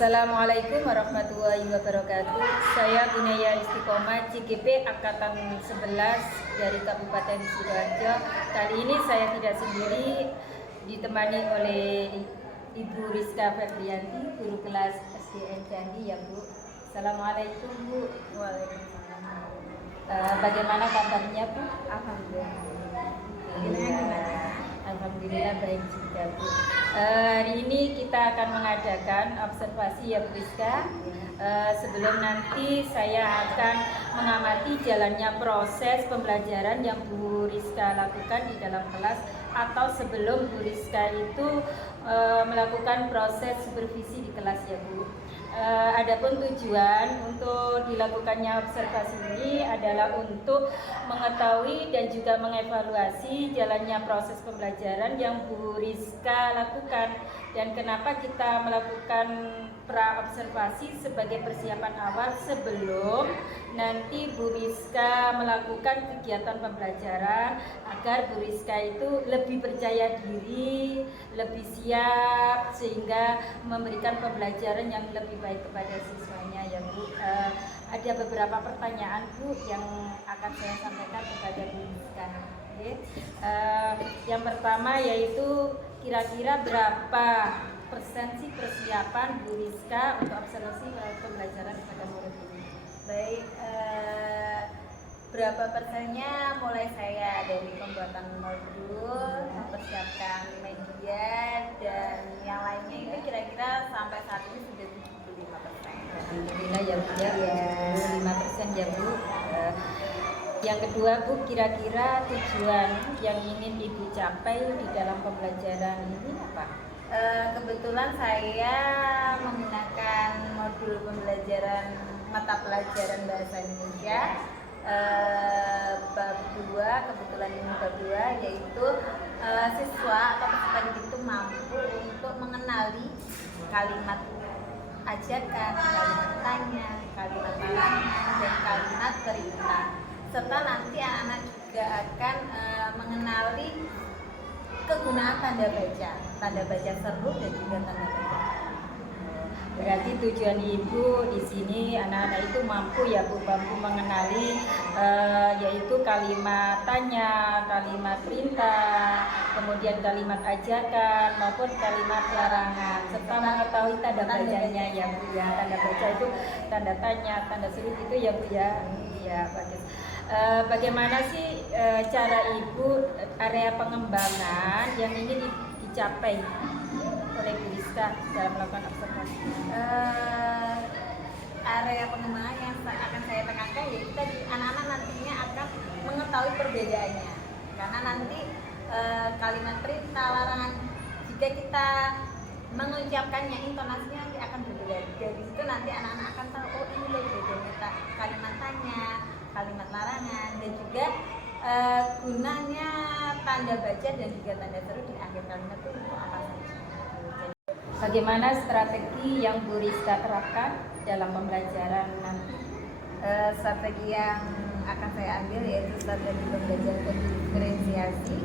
Assalamualaikum warahmatullahi wabarakatuh. Saya Gunaya Istiqomah CGP Angkatan 11 dari Kabupaten Sidoarjo. Kali ini saya tidak sendiri, ditemani oleh Ibu Rizka Febrianti, guru kelas SDN Candi ya Bu. Assalamualaikum Bu. Waalaikumsalam. Bagaimana kabarnya Bu? Alhamdulillah. Gimana? Alhamdulillah baik juga Bu. Hari ini kita akan mengadakan observasi ya Bu Rizka. Sebelum nanti saya akan mengamati jalannya proses pembelajaran yang Bu Rizka lakukan di dalam kelas, atau sebelum Bu Rizka itu melakukan proses supervisi di kelas ya Bu. Adapun tujuan untuk dilakukannya observasi ini adalah untuk mengetahui dan juga mengevaluasi jalannya proses pembelajaran yang Bu Rizka lakukan, dan kenapa kita melakukan pra-observasi sebagai persiapan awal sebelum nanti Bu Rizka melakukan kegiatan pembelajaran, agar Bu Rizka itu lebih percaya diri, lebih siap, sehingga memberikan pembelajaran yang lebih baik kepada siswanya ya Bu. Ada beberapa pertanyaan Bu yang akan saya sampaikan kepada Bu Rizka. Yang pertama yaitu kira-kira berapa persen sih persiapan Bu Rizka untuk observasi pembelajaran kepada murid ini? Baik, berapa persennya mulai saya dari pembuatan modul, mempersiapkan media, dan yang lainnya itu kira-kira sampai saat ini sudah 75%. Alhamdulillah ya Bu ya, 75% ya Bu. Yang kedua Bu, kira-kira tujuan yang ingin Ibu capai di dalam pembelajaran ini apa? Kebetulan saya menggunakan modul pembelajaran mata pelajaran bahasa Indonesia bab 2, kebetulan ini bab 2, yaitu siswa atau peserta didik itu mampu untuk mengenali kalimat ajakan, kalimat tanya, kalimat larangan, dan kalimat perintah, serta nanti anak-anak juga akan mengenali kegunaan tanda baca seru dan juga tanda baca. Berarti tujuan Ibu di sini anak-anak itu mampu ya Bu, mampu mengenali yaitu kalimat tanya, kalimat perintah, kemudian kalimat ajakan maupun kalimat larangan, serta mengetahui tanda bacanya ya Bu ya. Tanda baca itu tanda tanya, tanda seru itu ya Bu ya. Iya bagus. Bagaimana sih cara Ibu area pengembangan yang ingin dicapai oleh Bu Rizka dalam melakukan observasi? Area pengembangan yang akan saya tekankan yaitu tadi anak-anak nantinya akan mengetahui perbedaannya, karena nanti kalimat perintah, larangan, jika kita mengucapkannya intonasinya nanti akan berbeda. Dari situ nanti anak-anak akan tahu, oh ini loh bedanya kalimat tanya, kalimat larangan, dan juga gunanya tanda baca dan juga tanda seru di akhir kalimat itu untuk apa saja. Bagaimana strategi yang Bu Rizka terapkan dalam pembelajaran nanti? Strategi yang akan saya ambil yaitu strategi pembelajaran diferensiasi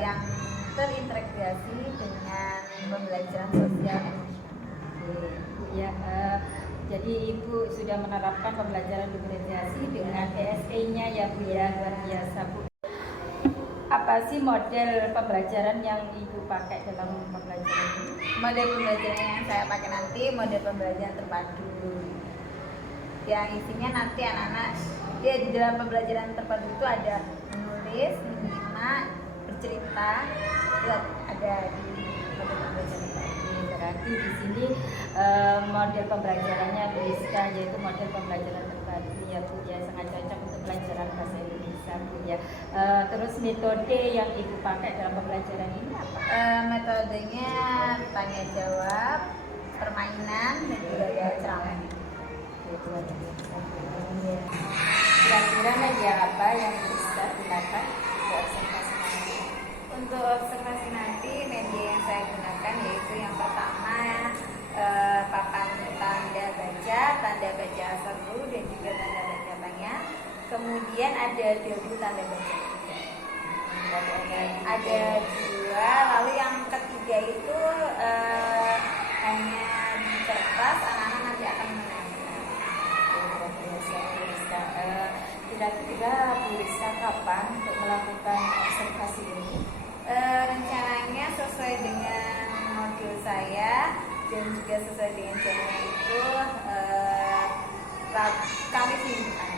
yang terintegrasi dengan pembelajaran sosial emosional. Ya, jadi Ibu sudah menerapkan pembelajaran diferensiasi dengan PSE-nya ya Bu ya, luar biasa Bu. Apa sih model pembelajaran yang Ibu pakai dalam pembelajaran ini? Model pembelajaran yang saya pakai nanti model pembelajaran terpadu, yang isinya nanti anak-anak dia di dalam pembelajaran terpadu itu ada menulis, menyimak, bercerita, itu ada di model pembelajaran terpadu. Berarti di sini model pembelajarannya Bu Rizka yaitu model pembelajaran terpadu ya Bu ya, sangat cocok untuk pelajaran bahasa Indonesia Bu ya. Terus metode yang Ibu pakai dalam pembelajaran ini apa? Metodenya tanya jawab, permainan, dan juga ada ceramah. Kira-kira media apa yang bisa gunakan untuk observasi nanti? Untuk observasi nanti media yang saya gunakan yaitu yang pertama papan tanda baca seru dan juga tanda baca tanya. Kemudian ada debu tanda baca. Ada 2, lalu yang ketiga itu hanya kira-kira Bu Rizka kapan untuk melakukan observasi ini? Rencananya sesuai dengan modul saya dan juga sesuai dengan jadwal itu Kamis minggu depan.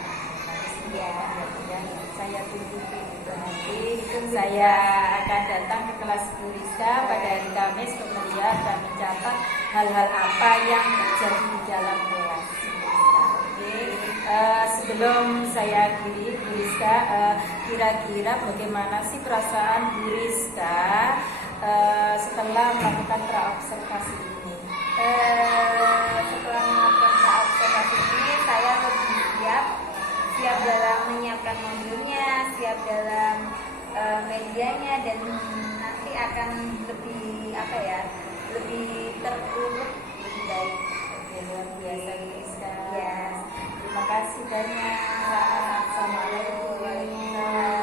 Ya, saya tunggu itu nanti. Saya akan datang ke kelas Bu Rizka pada hari Kamis kemudian dan mencatat hal-hal apa yang terjadi di dalam kelas. Oke. Sebelum saya akhiri, Bu Rizka, kira-kira bagaimana sih perasaan Bu Rizka setelah melakukan praobservasi ini? Setelah melakukan observasi ini saya lebih siap dalam menyiapkan modulnya, siap dalam medianya, dan nanti akan lebih lebih terurut, lebih baik. Oke, luar biasa Bu Rizka. Ya. Terima kasih banyak. Assalamualaikum warahmatullahi wabarakatuh.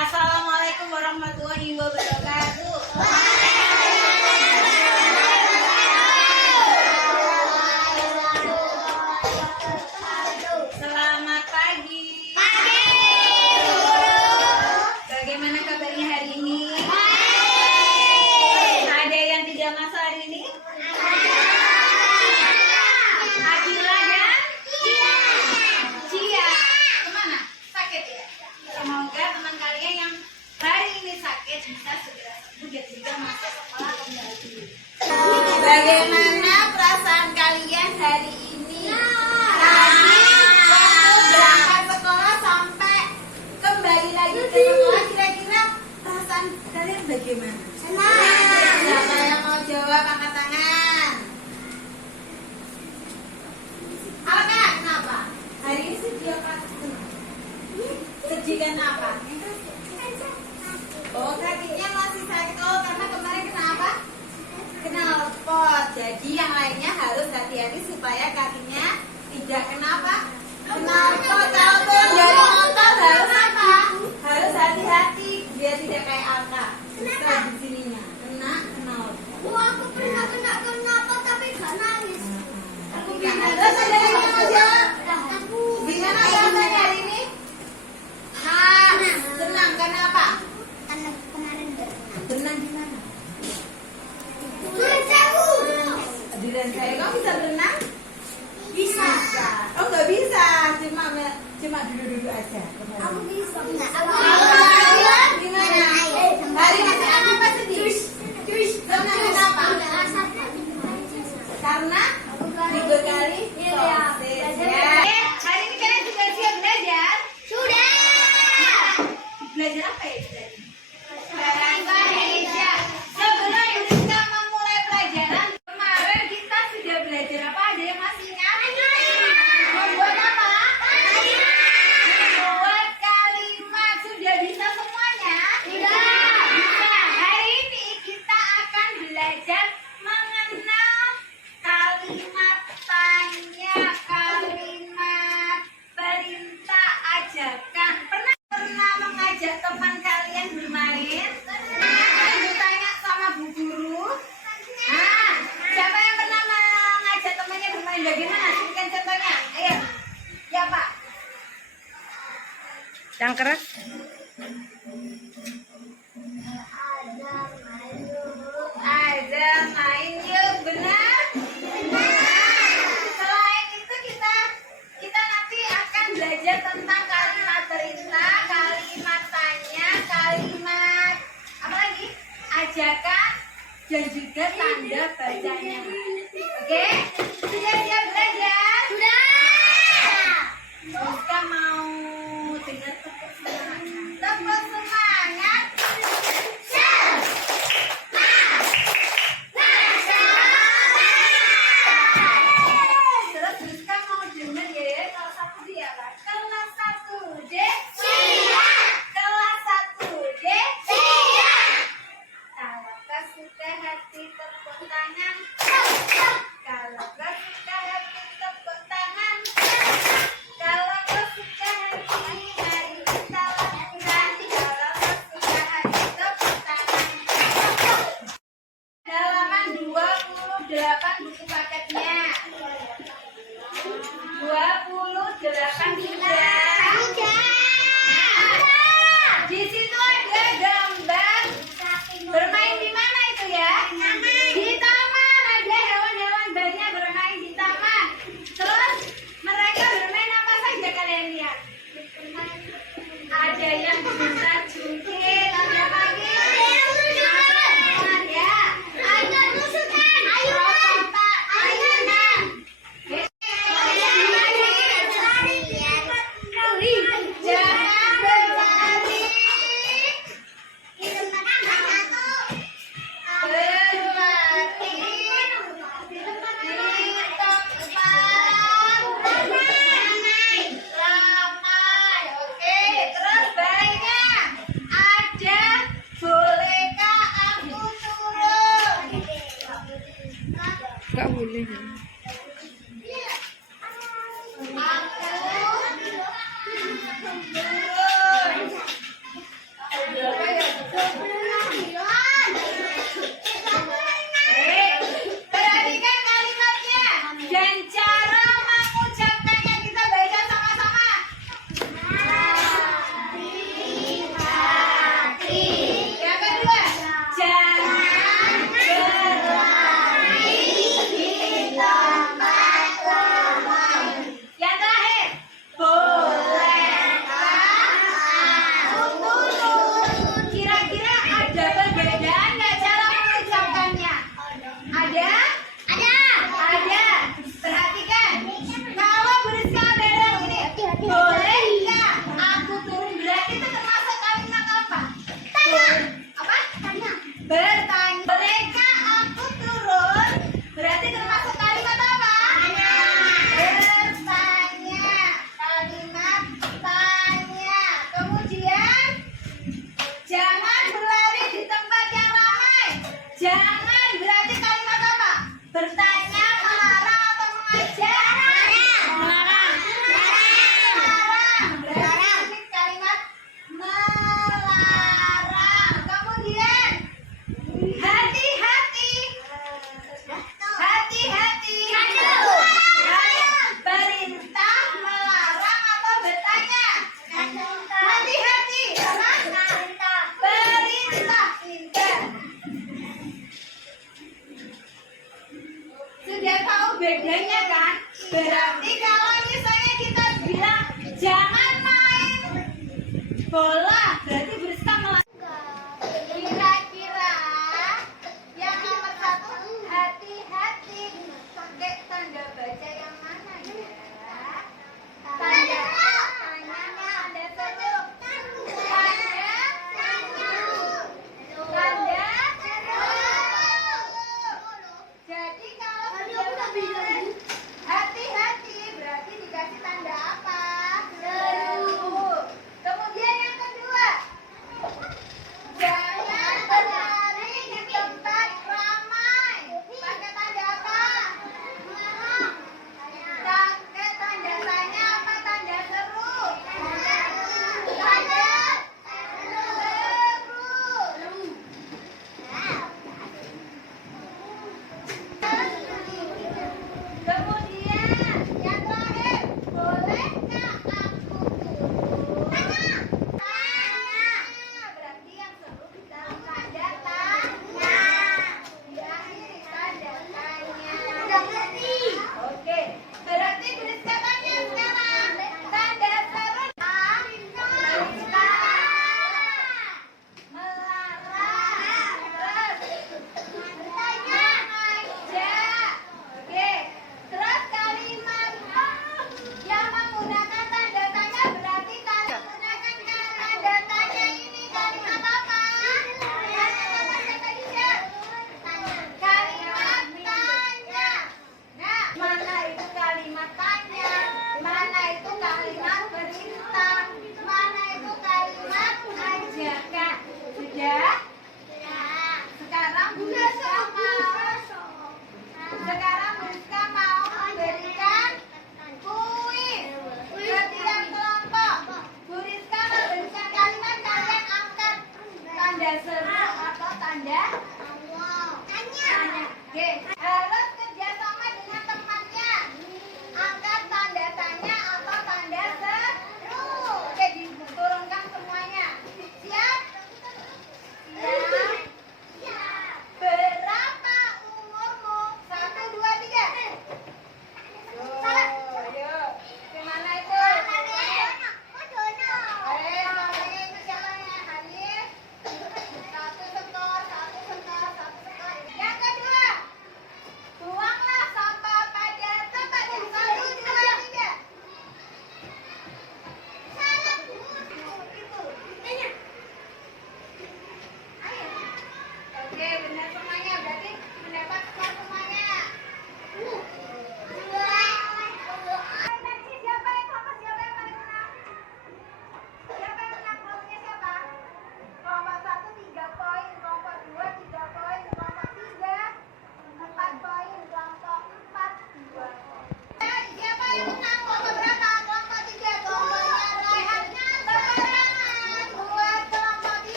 Assalamualaikum warahmatullahi wabarakatuh. Selamat pagi. Bagaimana kabarnya hari ini? Ada yang tidak masuk hari ini? Akila dan Cia. Kemana? Sakit ya? Semoga teman kalian yang hari ini sakit bisa segera sembuh dan juga masuk sekolah kembali. Bagaimana perasaan kalian hari ini? Tadi waktu berangkat sekolah sampai kembali lagi ke sekolah, kira-kira perasaan kalian bagaimana? Senang. Siapa yang mau jawab angkat tangan? Alka, kenapa? Hari ini sedih apa? Sedih kenapa? Oh, kakinya masih sakit. Oh, karena kemarin kenapa? Knalpot. Jadi yang lainnya harus hati-hati supaya kakinya tidak kenapa? Knalpot. Kalau turun dari motor harus apa? Harus hati-hati biar tidak kayak Alka. Kenapa? Di sininya kena knalpot. Aku pernah kena knalpot tapi gak nangis. Aku gimana? Terus ada yang mau jawab? Gimana rasanya hari ini? Senang. Kenapa? Karena kemarin berenang. Berenang di mana? Duren Sewu. Di Rensai. Kamu bisa berenang? Bisa. Oh, nggak bisa. Cuma duduk-duduk aja. Aku bisa. Gimana? Hari ini senang apa sedih? Senang kenapa? Karena dibekali sosis. Ya. Hari ini kalian sudah siap belajar? Sudah. Belajar apa ya? Bahasa Indonesia. Sebelum Rizka memulai pelajaran, kemarin kita sudah belajar apa? Ada yang masih ingat? Membuat apa? Membuat kalimat. Sudah bisa semuanya? Sudah. Bisa. Hari ini kita akan belajar mengenal kalimat tanya, kalimat perintah, ajakan. Pernah mengajak teman kalian bermain? Bertanya sama bu guru? Nah, siapa yang pernah mengajak temannya bermain? Bagaimana? Berikan contohnya. Ayo. Ya, Pak. Yang keras. Ada main yuk, benar? Selain itu kita ajakan dan juga tanda bacanya. Oke, sudah siap belajar? Sudah. Kita mau dengar tepuk semangat. Tepuk semangat. Terus Rizka mau dengar ya kelas 1 dia kan? Kelas 1 D. Kelas 1 D. Kalau kau suka hati tepuk tangan. Kalau kau suka hati tepuk tangan. Kalau kau suka hati mari kita lakukan. Kalau kau suka hati tepuk tangan. Halaman 28 buku paketnya. 28 sudah. Di situ ada gambar bermain di mana itu ya? Di taman. Ada hewan-hewan banyak bermain di taman. Terus mereka bermain apa saja kalian lihat? Ada yang bermain jungkir, ada lagi ya. Ada tusukan, ayunan. Jangan berlari. Gak boleh. Perhatikan kalimatnya dan cara mengucapkannya, kita baca sama-sama. Yang kedua, jangan berlari di tempat umum. Yang terakhir, bolehkah aku turun? Kira-kira ada perbedaan nggak cara mengucapkannya? Ada? Ada. Perhatikan. Kalau Beriska bilang ini, bolehkah aku turun? Berarti itu termasuk kalimat apa? Apa? Bertanya. Bolehkah aku turun? Berarti termasuk kalimat apa? Bertanya. Kalimat tanya. Kemudian jangan berlari di tempat yang ramai. Jangan berarti kalimat apa? Bertanya, melarang atau mengajak? Melarang. Berarti ini kalimat melarang. Kemudian hati-hati. Hati-hati. Perintah, melarang atau bertanya? Hati-hati. Perintah. Pintar. Sudah tahu bedanya kan? Berarti kalau misalnya kita bilang jangan main bola, berarti Beriska melarang. Kira-kira yang nomor 1, hati-hati. Pakai tanda baca yang mana ya? Tanda tanya, tanda seru. Tanda jadi kalau sudah bilang hati-hati berarti dikasih tanda apa? Seru. Kemudian yang kedua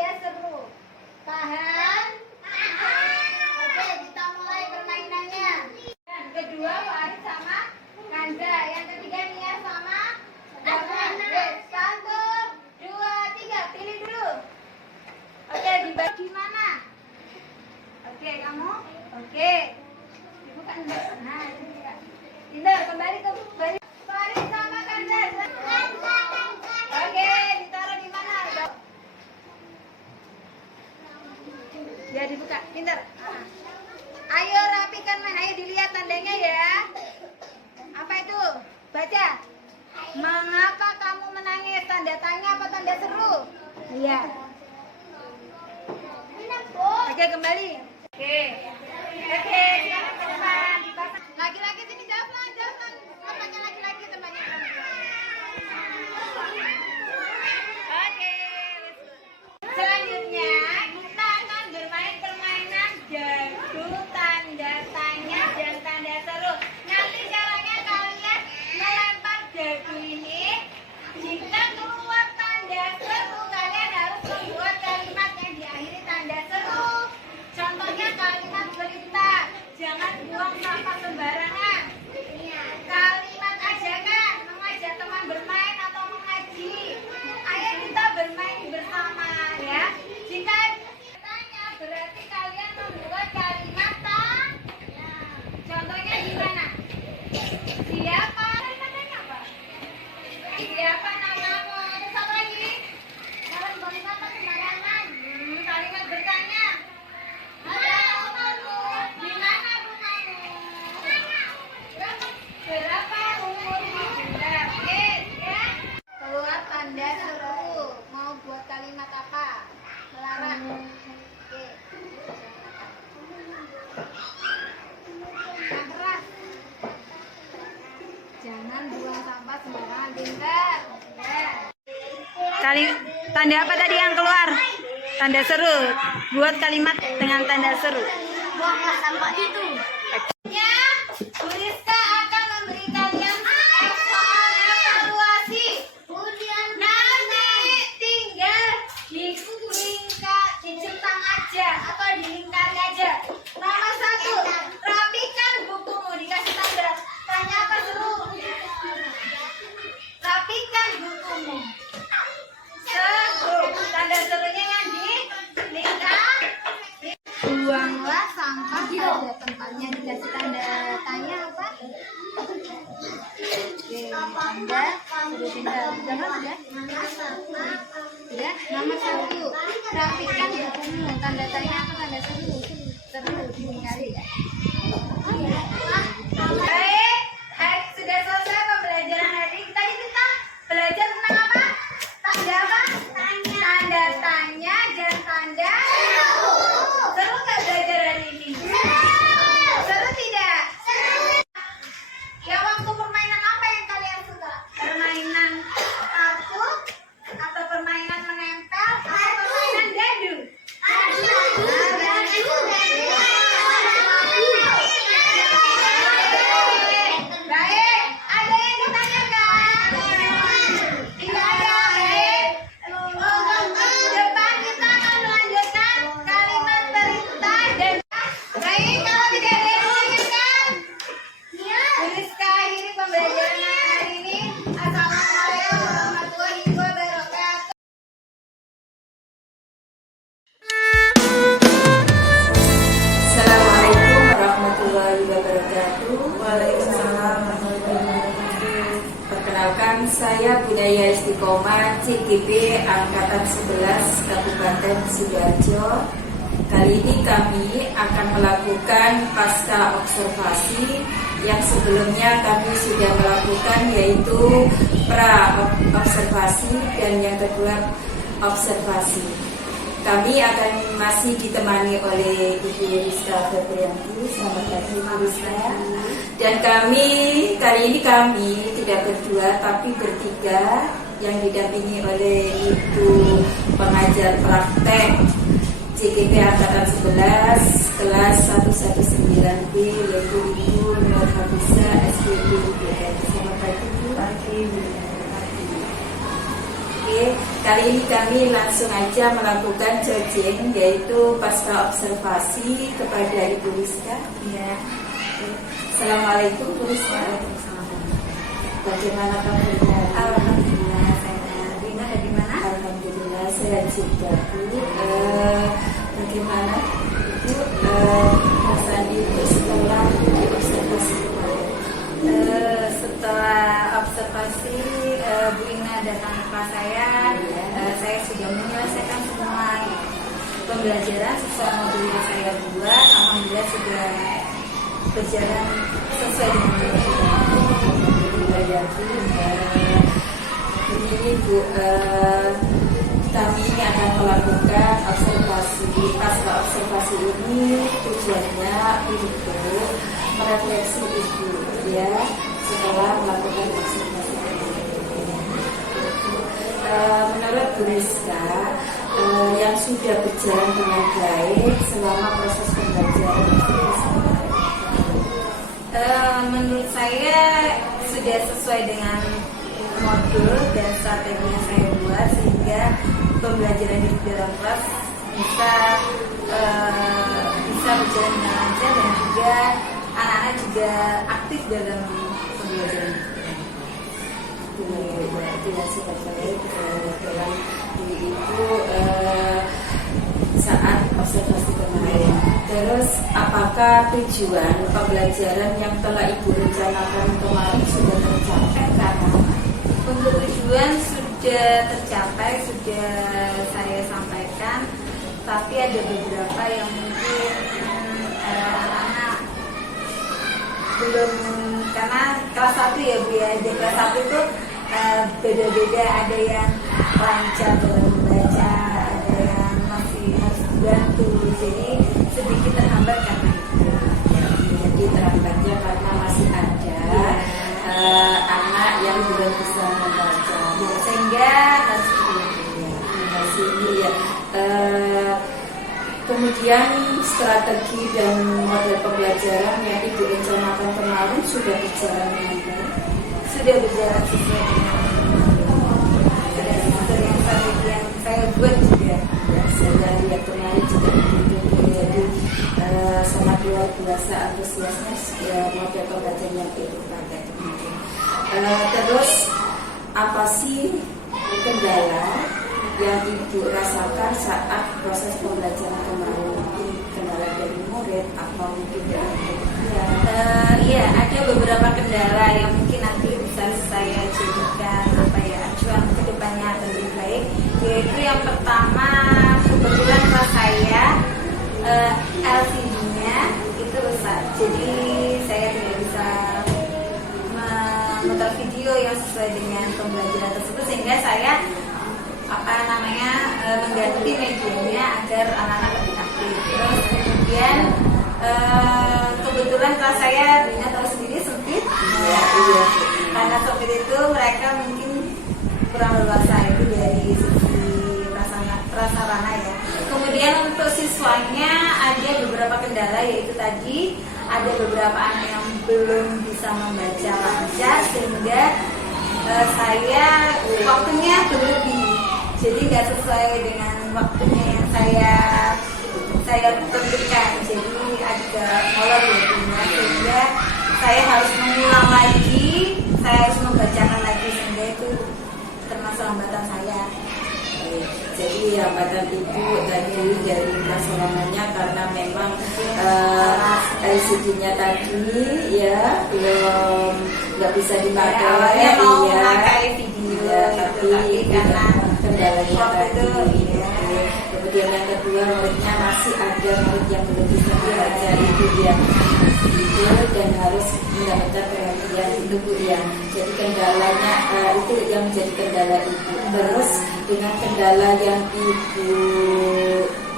tanda seru. Tahan. Oke, kita mulai permainannya. Yang kedua Farid sama Kanza. Yang ketiga Nia sama Daman. Oke, 1, 2, 3. Pilih dulu. Oke, dibagi mana? Oke, kamu? Oke. Dibuka enggak? Nah, dibuka. Dinda, kembali ke Farid sama Kanza. Oke, ditaruh di mana? Ya, dibuka. Pintar. Ayo rapikan main. Ayo dilihat tandanya ya. Apa itu? Baca. Mengapa kamu menangis? Tanda tanya apa tanda seru? Iya. Oke, kembali. Oke. Oke, silakan ke depan. Dipasang. Laki-laki sini jawab. Tempatnya laki-laki, tempatnya perempuan. Oke. Selanjutnya kita akan bermain permainan jadu tanda tanya dan tanda seru. Nanti caranya kalian melempar jadu ini. Jika keluar tanda seru, kalian harus membuat kalimat yang diakhiri tanda seru. Contohnya kalimat perintah, jangan buang sampah sembarangan. Kalimat ajakan, mengajak teman bermain atau mengaji. Ayo kita bermain bersama ya. Jika tanya berarti kalian membuat kalimat tanya. Contohnya gimana? Siapa? Kalimatnya apa? Siapa namamu? Terus apa lagi? Jangan buang sampah sembarangan. Kalimat bertanya. Ada rumahmu? Di mana rumahmu? Berapa umurmu? Oke, ya. Keluar tanda seru. Mau buat kalimat apa? Melarang. Oke. Yang keras. Jangan buang sampah sembarangan. Pintar. Ya. Tanda apa tadi yang keluar? Tanda seru. Buat kalimat dengan tanda seru. Buanglah sampah itu. Ya, Bu Rizka akan memberi kalian soal evaluasi. Nanti tinggal dicentang aja atau dilingkari aja. Nomor 1, rapikan bukumu. Dikasih tanda tanya apa seru? Rapikan bukumu. Seru. Tanda serunya yang dilingkar. Buanglah sampah pada tempatnya. Dikasih tanda tanya apa? Oke, tanda seru tinggal. Jangan ya. Ya, nomor 1, rapikan bukumu. Tanda tanya apa tanda seru? Seru dilingkari ya. Baik, sudah selesai pembelajaran hari ini. Tadi kita belajar tentang apa? Tanda apa? Tanda tanya dan tanda seru nggak belajar hari ini? Seru tidak? Ya, waktu permainan apa yang kalian suka? Permainan kartu atau permainan menempel atau permainan dadu? Baik, ada yang ditanyakan? Tidak ada. Baik, depan kita akan melanjutkan kalimat perintah dan baik, kalau tidak ada yang menanyakan, Bu Rizka akhiri pembelajaran hari ini. Assalamualaikum warahmatullahi wabarakatuh. Assalamualaikum warahmatullahi wabarakatuh. Waalaikumsalam warahmatullahi wabarakatuh. Perkenalkan, saya Budaya Istiqomah CGP Angkatan 11 Kabupaten Sidoarjo. Kali ini kami akan melakukan pasca observasi yang sebelumnya kami sudah melakukan, yaitu pra observasi dan yang kedua observasi. Kami akan masih ditemani oleh Ibu Rizka Febrianti. Selamat pagi Ibu Rizka. Dan kami kali ini tidak berdua tapi bertiga, yang didampingi oleh Ibu pengajar praktek CGP Angkatan 11 kelas 119B, yaitu Ibu Nur Hafizah SPB UGM. Selamat pagi Bu. Oke, kali ini kami langsung aja melakukan judging, yaitu pasca observasi kepada Ibu Rizka. Ya. Assalamualaikum Bu Rizka. Bagaimana kabarnya? Alhamdulillah, saya Rina dari mana? Alhamdulillah sehat juga Bu. Bagaimana Bu perasaan Ibu setelah diobservasi kemarin? Setelah observasi Bu Ina dan anak kelas saya sudah menyelesaikan semua pembelajaran sesuai modul yang saya buat. Alhamdulillah sudah berjalan sesuai dengan ini Bu, kami akan melakukan observasi. Pasca observasi ini tujuannya untuk merefleksi Ibu ya setelah melakukan observasi. Menurut Bu Rizka, yang sudah berjalan dengan baik selama proses pembelajaran itu menurut saya sudah sesuai dengan modul dan strategi yang saya buat, sehingga pembelajaran di dalam kelas bisa berjalan dengan lancar dan juga anak-anak juga aktif dalam pembelajaran. Tidak seperti dalam diri Ibu saat observasi kemarin. Terus apakah tujuan pembelajaran yang telah Ibu rencanakan kemarin sudah tercapai? Karena untuk tujuan sudah tercapai, sudah saya sampaikan, tapi ada beberapa yang mungkin anak-anak belum, karena kelas 1 ya Bu ya, di kelas 1 itu beda-beda, ada yang lancar dalam membaca, ada yang masih harus dibantu, jadi sedikit terhambat karena itu. Jadi terhambatnya karena masih ada anak yang belum bisa membaca, sehingga harus masih ini ya. Kemudian strategi dan model pembelajaran yang Ibu rencanakan kemarin sudah berjalan dengan baik. Sudah berjalan sesuai dengan strategi yang saya buat juga. Ya, saya lihat kemarin juga menjadi sangat luar biasa antusiasnya ya, model pembelajaran yang Ibu pakai kemarin. Terus apa sih kendala yang Ibu rasakan saat proses pembelajaran kemarin? Mungkin kendala dari murid atau mungkin dari Iya, ada beberapa kendala yang mungkin nanti bisa saya jadikan acuan ke depannya akan lebih baik. Yaitu yang pertama, kebetulan kelas saya LCD-nya itu rusak, jadi saya tidak bisa memutar video yang sesuai dengan pembelajaran tersebut, sehingga saya mengganti medianya agar anak-anak lebih aktif. Terus kemudian kebetulan kelas saya Rina tahu sendiri sempit, karena sempit itu mereka mungkin kurang leluasa itu dari segi prasarana ya. Kemudian untuk siswanya ada beberapa kendala, yaitu tadi ada beberapa anak yang belum bisa membaca lancar, sehingga saya waktunya berlebih, jadi nggak sesuai dengan waktunya yang saya tentukan, jadi agak molor ya, sehingga saya harus mengulang lagi, saya harus membacakan lagi, sehingga itu termasuk hambatan saya. Jadi hambatan Ibu tadi dari prasaranya karena memang LCD-nya tadi ya belum nggak bisa dipakai. Awalnya mau memakai video ya, tapi karena kendalanya waktu tadi. itu Kemudian yang kedua, muridnya masih ada murid yang belum bisa membaca itu ya, itu dan harus mendapatkan perhatian itu Bu ya. Jadi kendalanya itu yang menjadi kendala Ibu. Terus dengan kendala yang Ibu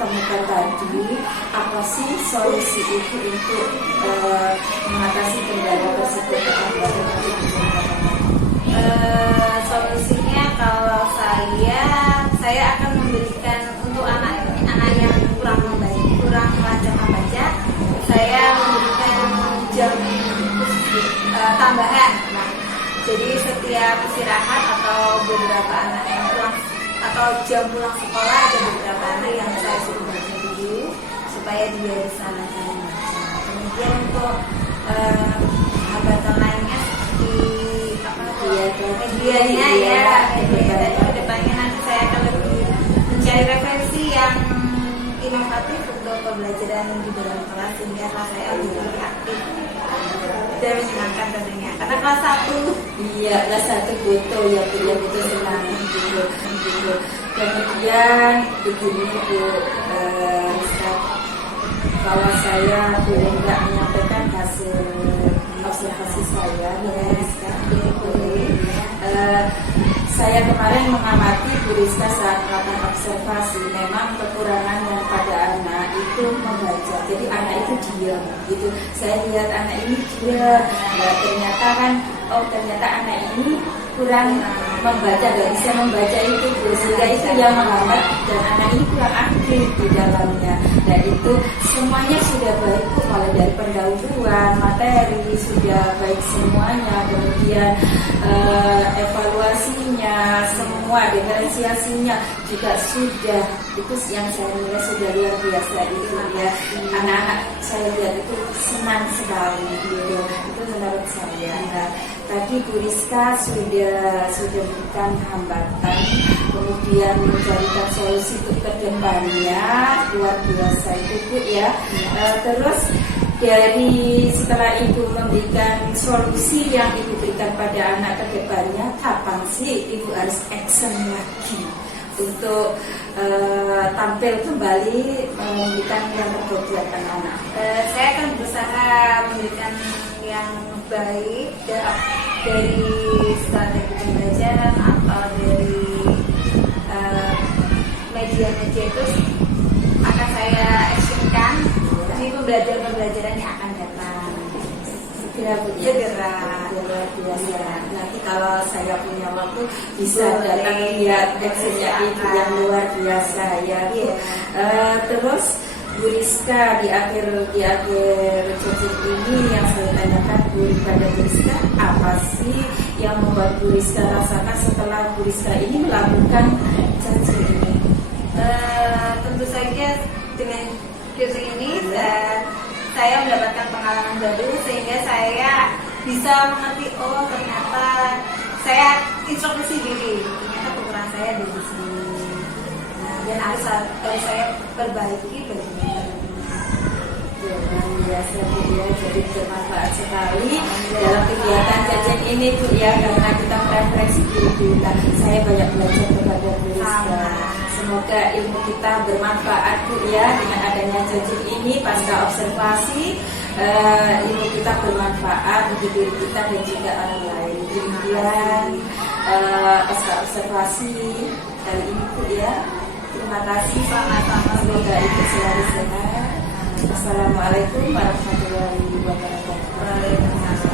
temukan tadi, apa sih solusi itu untuk mengatasi kendala tersebut? Solusinya kalau saya akan memberikan untuk anak yang kurang lancar membaca, saya memberikan jam tambahan. Nah, jadi setiap istirahat atau beberapa anak yang kurang atau jam pulang sekolah ada beberapa anak yang saya suruh baca dulu supaya dia bisa belajar membaca. Kemudian untuk hambatan lainnya seperti medianya ya, kedepannya nanti saya akan lebih mencari referensi yang inovatif untuk pembelajaran di dalam kelas sehingga kelas saya lebih aktif dan menyenangkan tentunya. Karena kelas 1 iya, kelas 1 butuh ya Bu, ya butuh senang gitu. Kemudian begini Bu, Rizka, kalau saya boleh nggak menyampaikan hasil observasi saya ya Rizka, boleh. Saya kemarin mengamati Bu Rizka saat melakukan observasi, memang kekurangan yang pada anak itu membaca. Jadi anak itu diam gitu. Saya lihat anak ini diam, ya, ternyata kan, oh ternyata anak ini kurang membaca, nggak bisa membaca itu, sehingga itu yang menghambat dan anak ini kurang aktif di dalamnya. Dan itu semuanya sudah baik Bu, mulai dari pendahuluan materi sudah baik semuanya, kemudian evaluasinya, semua diferensiasinya juga sudah, itu yang saya nilai sudah luar biasa itu ya. Anak-anak saya lihat itu senang sekali gitu, itu menurut saya. Nah, tadi Bu Rizka sudah berikan hambatan, kemudian mencarikan solusi untuk kedepannya, luar biasa itu Bu ya. Terus dari setelah Ibu memberikan solusi yang Ibu berikan pada anak kedepannya, kapan sih Ibu harus action lagi untuk tampil kembali memberikan yang terbaik buat anak-anak? Saya akan berusaha memberikan yang baik dari strategi pembelajaran atau dari media-media itu akan saya actionkan di pembelajaran yang akan datang. Segera Bu ya? Segera biasa. Nanti kalau saya punya waktu bisa Boleh. datang lihat actionnya Ibu yang luar biasa ya Bu. Terus Bu Rizka di akhir sesi ini yang saya tanyakan pada Bu Rizka, apa sih yang membuat Bu Rizka rasakan setelah Bu Rizka ini melakukan sesi ini? Tentu saja dengan kursus ini saya mendapatkan pengalaman baru sehingga saya bisa mengerti, oh ternyata saya introspeksi diri, ternyata kekurangan saya di sini. Dan harus saya perbaiki bagaimana. Luar biasa Bu ya, jadi bermanfaat sekali dalam kegiatan jajan ini Bu ya, karena kita mereferensi diri kita. Saya banyak belajar kepada Bu Rizka. Semoga ilmu kita bermanfaat Bu ya, dengan adanya jajan ini pasca observasi, ilmu kita bermanfaat bagi diri kita dan juga orang lain. Demikian pasca observasi kali ini Bu ya. Terima kasih, semoga Ibu selalu sehat. Assalamualaikum warahmatullahi wabarakatuh.